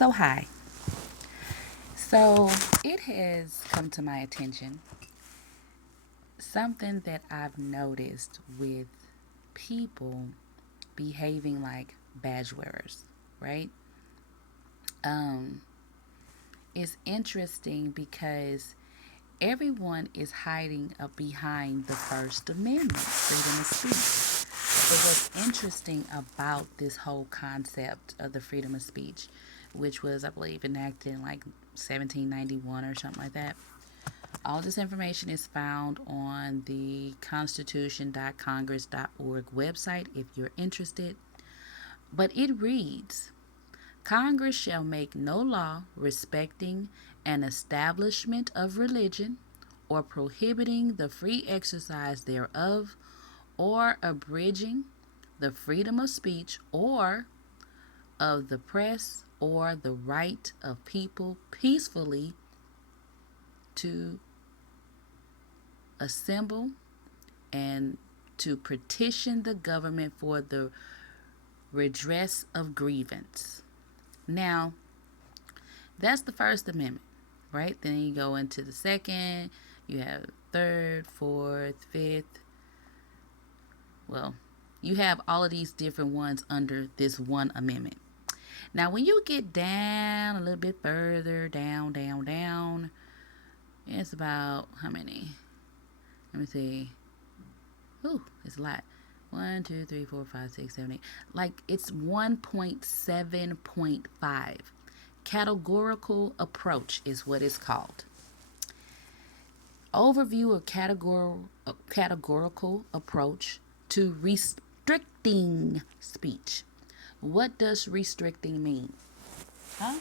So, hi. So, it has come to my attention something that I've noticed with people behaving like badge wearers, right? Um, it's interesting because everyone is hiding up behind the First Amendment, freedom of speech. But what's interesting about this whole concept of the freedom of speech, which was, I believe, enacted in like 1791 or something like that. All this information is found on the constitution.congress.org website if you're interested. But it reads, Congress shall make no law respecting an establishment of religion or prohibiting the free exercise thereof or abridging the freedom of speech or of the press or the right of people peacefully to assemble and to petition the government for the redress of grievance. Now, that's the First Amendment, right? Then you go into the second, you have third, fourth, fifth. Well, you have all of these different ones under this one amendment. Now, when you get down a little bit further, down, it's about how many? Let me see. Ooh, it's a lot. 1, 2, 3, 4, 5, 6, 7, 8. Like it's 1.7.5. Categorical approach is what it's called. Overview of categorical approach to restricting speech. What does restricting mean? Huh?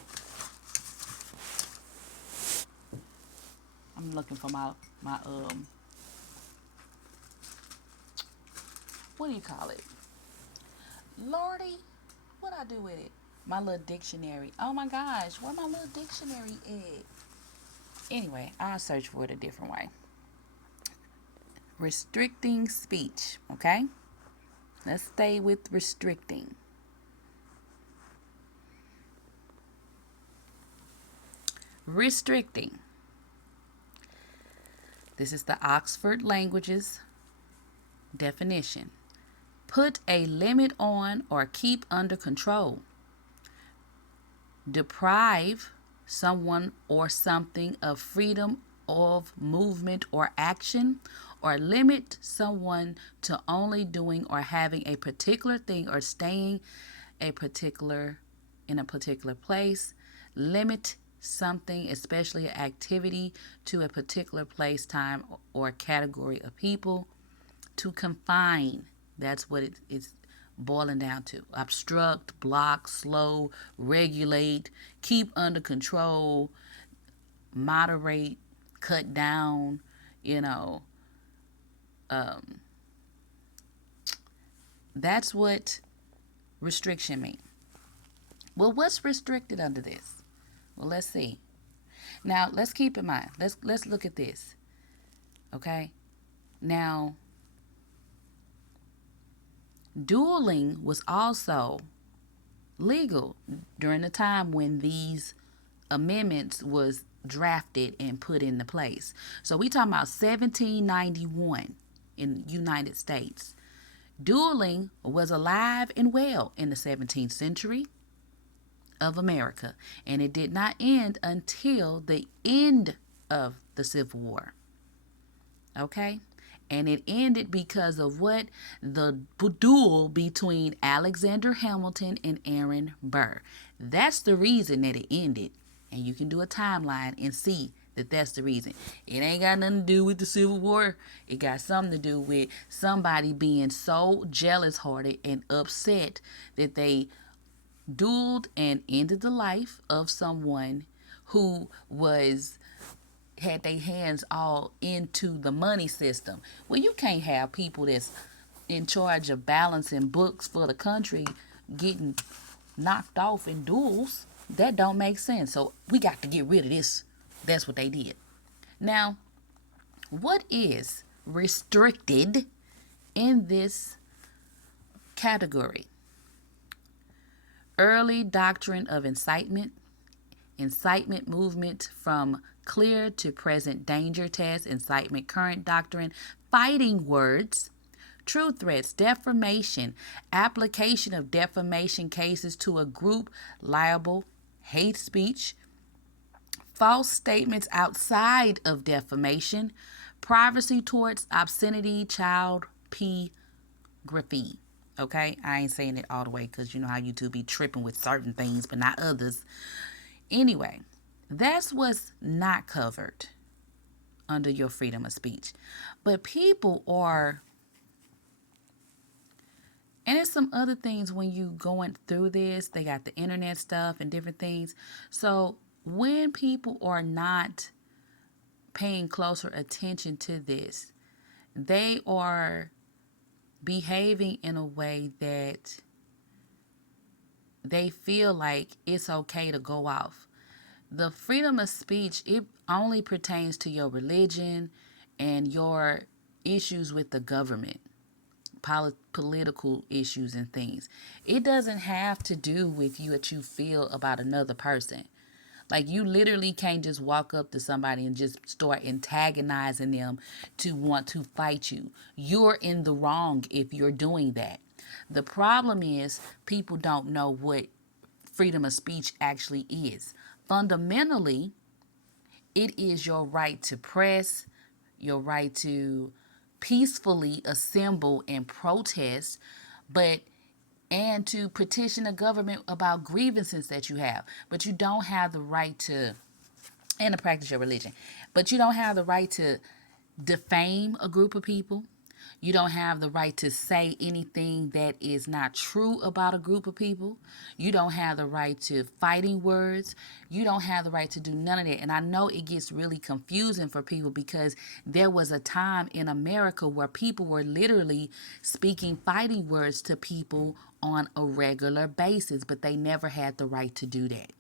I'm looking for my what do you call it? Lordy, what I do with it? My little dictionary. Oh my gosh, where my little dictionary at? Anyway, I'll search for it a different way. Restricting speech, okay? Let's stay with restricting. Restricting. This is the Oxford Languages definition. Put a limit on or keep under control. Deprive someone or something of freedom of movement or action, or limit someone to only doing or having a particular thing or staying in a particular place. Limit something, especially an activity, to a particular place, time, or category of people. To confine, that's what it's boiling down to. Obstruct, block, slow, regulate, keep under control, moderate, cut down, you know. That's what restriction means. Well, what's restricted under this? Well, let's see. Now, let's keep in mind. Let's look at this. Okay? Now, dueling was also legal during the time when these amendments was drafted and put into place. So we talking about 1791 in the United States. Dueling was alive and well in the 17th century of America, and it did not end until the end of the Civil War. Okay? And it ended because of what? The duel between Alexander Hamilton and Aaron Burr. That's the reason that it ended. And you can do a timeline and see that that's the reason. It ain't got nothing to do with the Civil War. It got something to do with somebody being so jealous hearted and upset that they dueled and ended the life of someone who had their hands all into the money system. Well, you can't have people that's in charge of balancing books for the country getting knocked off in duels. That don't make sense. So we got to get rid of this. That's what they did. Now, what is restricted in this category? Early doctrine of incitement, incitement movement from clear to present danger test, incitement current doctrine, fighting words, true threats, defamation, application of defamation cases to a group, libel, hate speech, false statements outside of defamation, privacy towards obscenity, child pornography. Okay, I ain't saying it all the way because you know how YouTube be tripping with certain things but not others. Anyway, that's what's not covered under your freedom of speech. But people are, and it's some other things when you going through this, they got the internet stuff and different things. So when people are not paying closer attention to this, they are behaving in a way that they feel like it's okay to go off. The freedom of speech, it only pertains to your religion and your issues with the government, political issues and things. It doesn't have to do with you what you feel about another person. Like, you literally can't just walk up to somebody and just start antagonizing them to want to fight you. You're in the wrong if you're doing that. The problem is people don't know what freedom of speech actually is. Fundamentally, it is your right to press, your right to peacefully assemble and protest, and to petition the government about grievances that you have. But you don't have the right to, and to practice your religion, but you don't have the right to defame a group of people. You don't have the right to say anything that is not true about a group of people. You don't have the right to fighting words. You don't have the right to do none of that. And I know it gets really confusing for people because there was a time in America where people were literally speaking fighting words to people on a regular basis, but they never had the right to do that.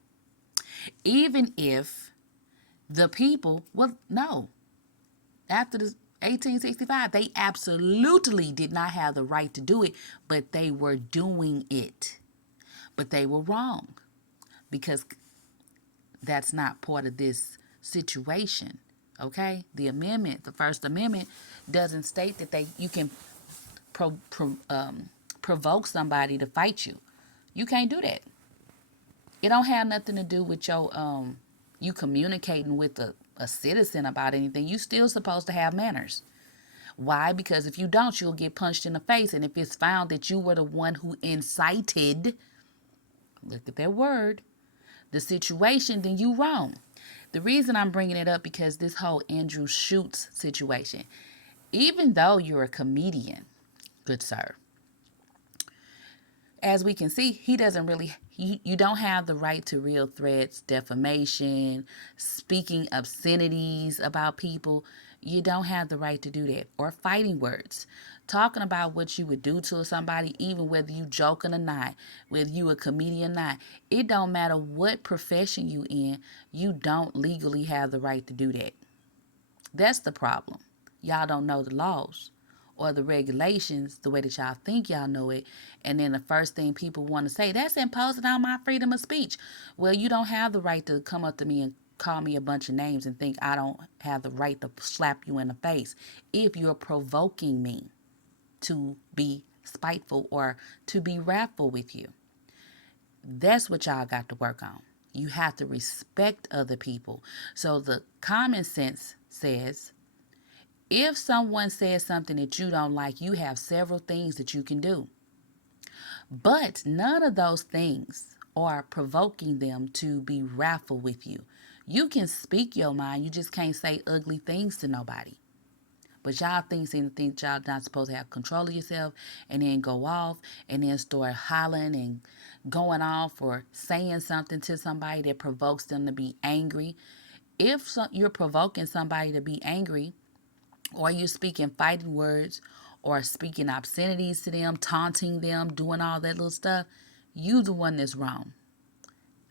Even if the people, well, no, after the 1865, they absolutely did not have the right to do it, but they were doing it. But they were wrong because that's not part of this situation. Okay? The amendment, the First Amendment, doesn't state that you can provoke somebody to fight you. You can't do that. It don't have nothing to do with your you communicating with a citizen about anything. You still supposed to have manners. Why? Because if you don't, you'll get punched in the face. And if it's found that you were the one who incited, look at that word, the situation, then you wrong. The reason I'm bringing it up because this whole Andrew Schulz situation, even though you're a comedian, good sir, as we can see, he doesn't really, you don't have the right to real threats, defamation, speaking obscenities about people. You don't have the right to do that. Or fighting words. Talking about what you would do to somebody, even whether you joking or not, whether you a comedian or not. It don't matter what profession you in, you don't legally have the right to do that. That's the problem. Y'all don't know the laws or the regulations the way that y'all think y'all know it. And then the first thing people want to say, that's imposing on my freedom of speech. Well, you don't have the right to come up to me and call me a bunch of names and think I don't have the right to slap you in the face if you're provoking me to be spiteful or to be wrathful with you. That's what y'all got to work on. You have to respect other people. So the common sense says, if someone says something that you don't like, you have several things that you can do. But none of those things are provoking them to be wrathful with you. You can speak your mind, you just can't say ugly things to nobody. But y'all seem to think y'all not supposed to have control of yourself and then go off and then start hollering and going off or saying something to somebody that provokes them to be angry. If you're provoking somebody to be angry, or you're speaking fighting words or speaking obscenities to them, taunting them, doing all that little stuff, you the one that's wrong.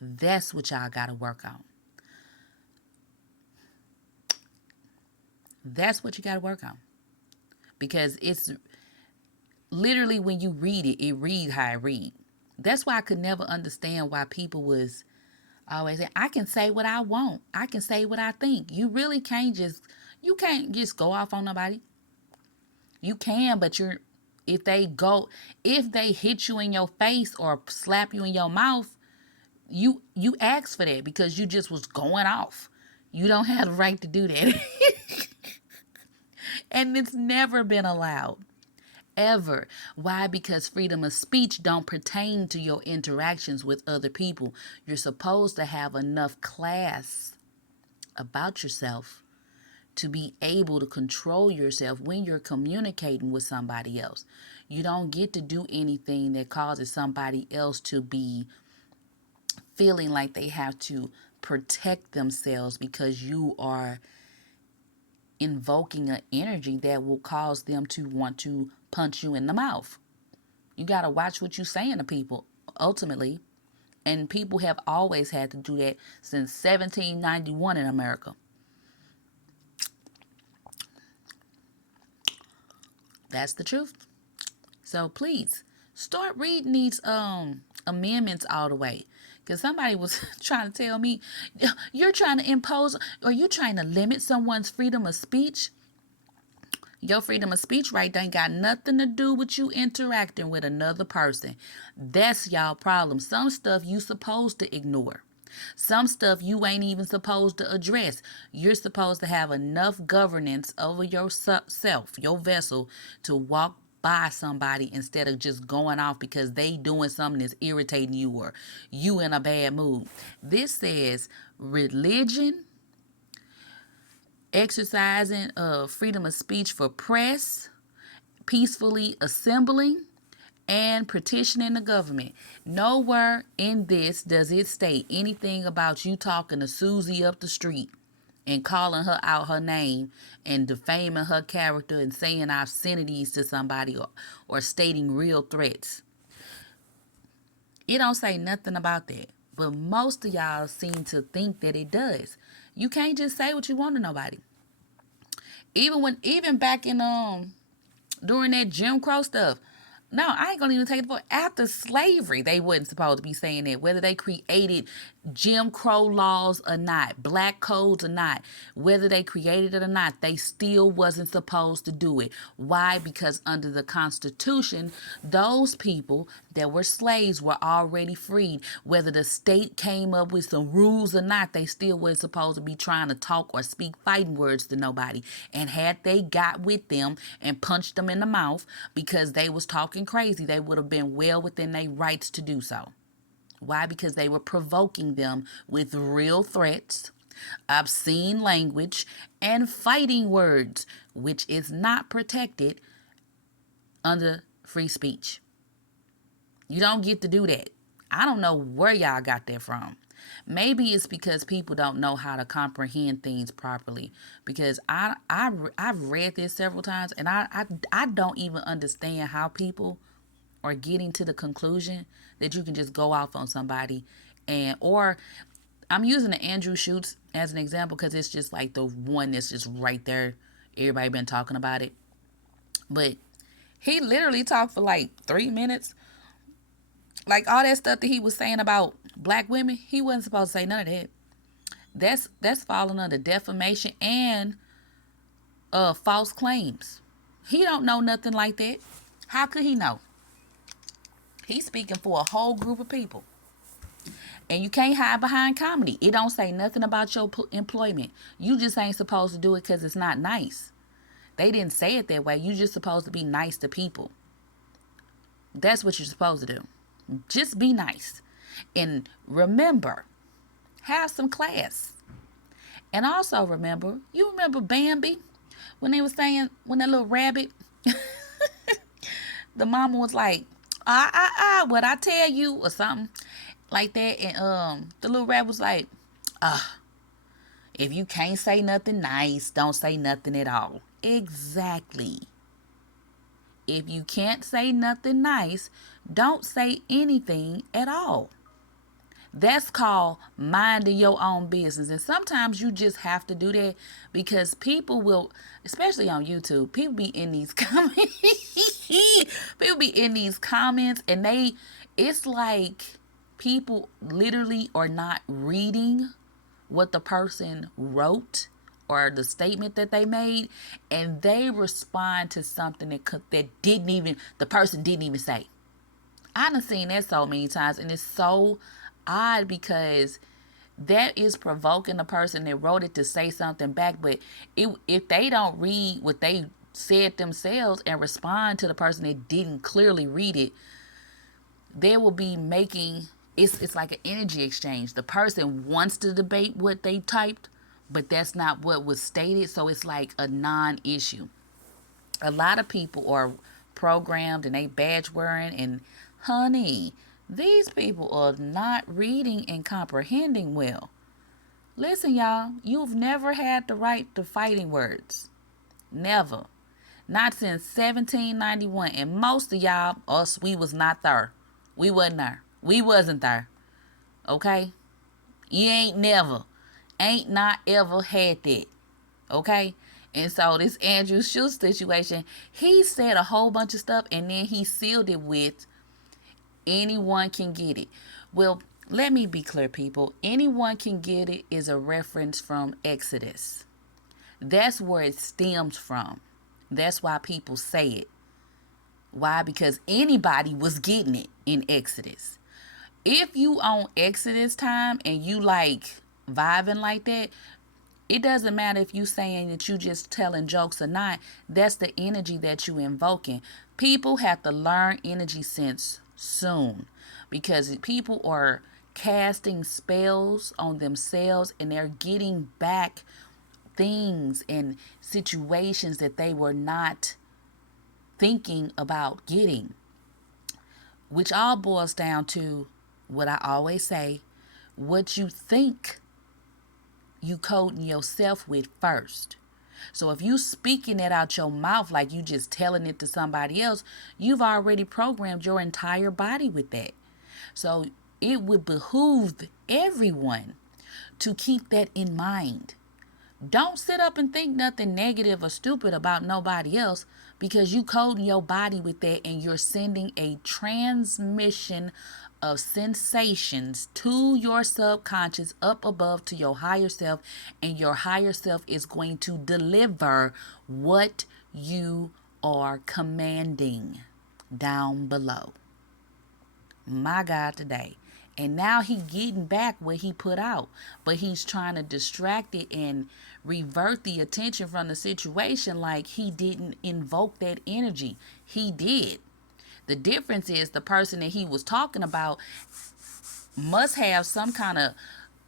That's what y'all got to work on. That's what you got to work on. Because it's literally when you read it, it read how it read. That's why I could never understand why people was Always say, I can say what I want. I can say what I think. You can't just go off on nobody. You can, but if if they hit you in your face or slap you in your mouth, you asked for that because you just was going off. You don't have the right to do that. And it's never been allowed. Ever. Why? Because freedom of speech don't pertain to your interactions with other people. You're supposed to have enough class about yourself to be able to control yourself when you're communicating with somebody else. You don't get to do anything that causes somebody else to be feeling like they have to protect themselves because you are invoking an energy that will cause them to want to punch you in the mouth. You got to watch what you're saying to people ultimately. And people have always had to do that since 1791 in America. That's the truth. So please start reading these amendments all the way. Because somebody was trying to tell me, you're trying to impose or you're trying to limit someone's freedom of speech. Your freedom of speech right ain't got nothing to do with you interacting with another person. That's y'all problem. Some stuff you supposed to ignore. Some stuff you ain't even supposed to address. You're supposed to have enough governance over yourself, your vessel, to walk by somebody instead of just going off because they doing something that's irritating you or you in a bad mood. This says religion, exercising freedom of speech for press, peacefully assembling, and petitioning the government. Nowhere in this does it state anything about you talking to Susie up the street and calling her out her name and defaming her character and saying obscenities to somebody or stating real threats. It don't say nothing about that. But most of y'all seem to think that it does. You can't just say what you want to nobody. Even back in during that Jim Crow stuff. No, I ain't gonna even take it for after slavery. They wasn't supposed to be saying that. Whether they created Jim Crow laws or not, black codes or not, whether they created it or not, they still wasn't supposed to do it. Why? Because under the Constitution, those people that were slaves were already freed. Whether the state came up with some rules or not, they still wasn't supposed to be trying to talk or speak fighting words to nobody. And had they got with them and punched them in the mouth because they was talking crazy, they would have been well within their rights to do so. Why? Because they were provoking them with real threats, obscene language, and fighting words, which is not protected under free speech. You don't get to do that. I don't know where y'all got that from. Maybe it's because people don't know how to comprehend things properly. Because I've read this several times, and I don't even understand how people are getting to the conclusion that you can just go off on somebody. Or I'm using the Andrew Schulz as an example because it's just like the one that's just right there. Everybody been talking about it. But he literally talked for like 3 minutes. Like all that stuff that he was saying about black women, he wasn't supposed to say none of that. That's falling under defamation and false claims. He don't know nothing like that. How could he know? He's speaking for a whole group of people. And you can't hide behind comedy. It don't say nothing about your employment. You just ain't supposed to do it because it's not nice. They didn't say it that way. You just supposed to be nice to people. That's what you're supposed to do. Just be nice. And remember, have some class. And also remember, you remember Bambi? When they were saying, when that little rabbit, the mama was like, what I tell you, or something like that. And the little rabbit was like, if you can't say nothing nice, don't say nothing at all. Exactly. If you can't say nothing nice, don't say anything at all. That's called minding your own business. And sometimes you just have to do that because people will, especially on YouTube, people be in these comments. People be in these comments and it's like People literally are not reading what the person wrote or the statement that they made, and they respond to something that didn't even the person didn't even say. I done seen that so many times, and it's so odd because that is provoking the person that wrote it to say something back. But if they don't read what they said themselves and respond to the person that didn't clearly read it, they will be making it's like an energy exchange. The person wants to debate what they typed, but that's not what was stated, so it's like a non-issue. A lot of people are programmed and they badge wearing, and honey, these people are not reading and comprehending well. Listen, y'all, you've never had to write the fighting words. Never. Not since 1791. And most of y'all, us, we was not there. We wasn't there. We wasn't there. Okay? You ain't not ever had that. Okay? And so this Andrew Schultz situation, he said a whole bunch of stuff and then he sealed it with anyone can get it. Well, let me be clear, people. Anyone can get it is a reference from Exodus. That's where it stems from. That's why people say it. Why? Because anybody was getting it in Exodus. If you on Exodus time and you like vibing like that, it doesn't matter if you saying that you just telling jokes or not. That's the energy that you invoking. People have to learn energy sense soon because people are casting spells on themselves and they're getting back things and situations that they were not thinking about getting, which all boils down to what I always say: what you think, you coding yourself with first. So if you speaking it out your mouth like you just telling it to somebody else, you've already programmed your entire body with that. So it would behoove everyone to keep that in mind. Don't sit up and think nothing negative or stupid about nobody else, because you coding your body with that and you're sending a transmission of sensations to your subconscious up above to your higher self, and your higher self is going to deliver what you are commanding down below. My God, today. And now he getting back what he put out, but he's trying to distract it and revert the attention from the situation like he didn't invoke that energy. He did. The difference is the person that he was talking about must have some kind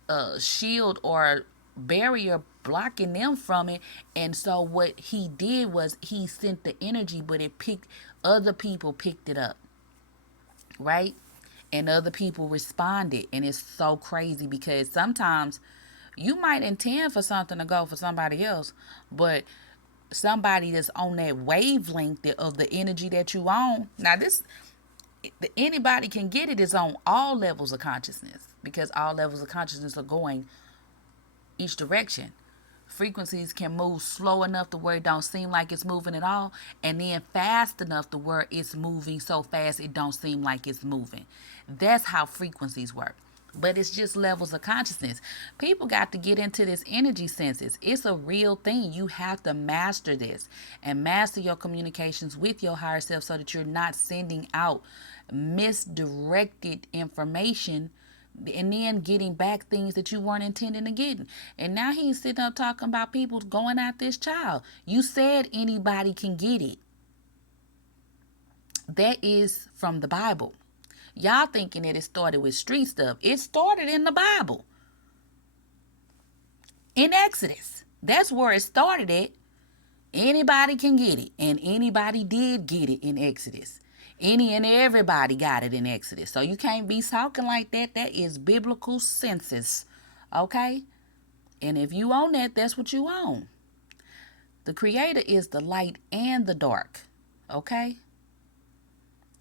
of shield or barrier blocking them from it. And so what he did was he sent the energy, but other people picked it up, right? And other people responded. And it's so crazy because sometimes you might intend for something to go for somebody else, but somebody that's on that wavelength of the energy that you own. Now anybody can get it, is on all levels of consciousness, because all levels of consciousness are going each direction. Frequencies can move slow enough to where it don't seem like it's moving at all, and then fast enough to where it's moving so fast it don't seem like it's moving. That's how frequencies work. But it's just levels of consciousness. People got to get into this energy senses. It's a real thing. You have to master this and master your communications with your higher self so that you're not sending out misdirected information and then getting back things that you weren't intending to get. And now he's sitting up talking about people going at this child. You said anybody can get it. That is from the Bible. Y'all thinking that it started with street stuff. It started in the Bible. In Exodus. That's where it started at. Anybody can get it. And anybody did get it in Exodus. Any and everybody got it in Exodus. So you can't be talking like that. That is biblical senses. Okay? And if you own that, that's what you own. The Creator is the light and the dark. Okay?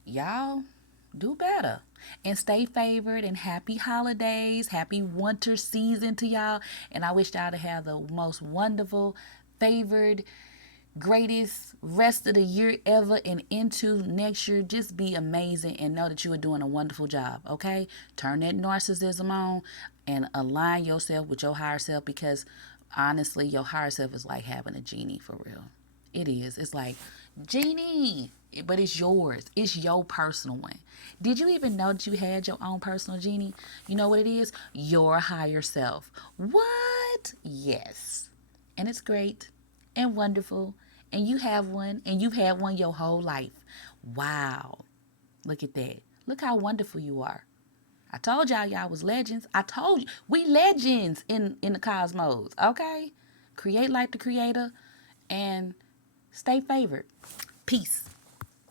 Y'all do better. And stay favored, and happy holidays. Happy winter season to y'all. And I wish y'all to have the most wonderful, favored, greatest rest of the year ever and into next year. Just be amazing and know that you are doing a wonderful job, okay? Turn that narcissism on and align yourself with your higher self, because honestly, your higher self is like having a genie for real. It is. It's like, genie, but it's yours. It's your personal one. Did you even know that you had your own personal genie? You know what it is? Your higher self. What? Yes. And it's great and wonderful. And you have one, and you've had one your whole life. Wow. Look at that. Look how wonderful you are. I told y'all was legends. I told you we legends in the cosmos. Okay? Create like the creator and stay favored. Peace.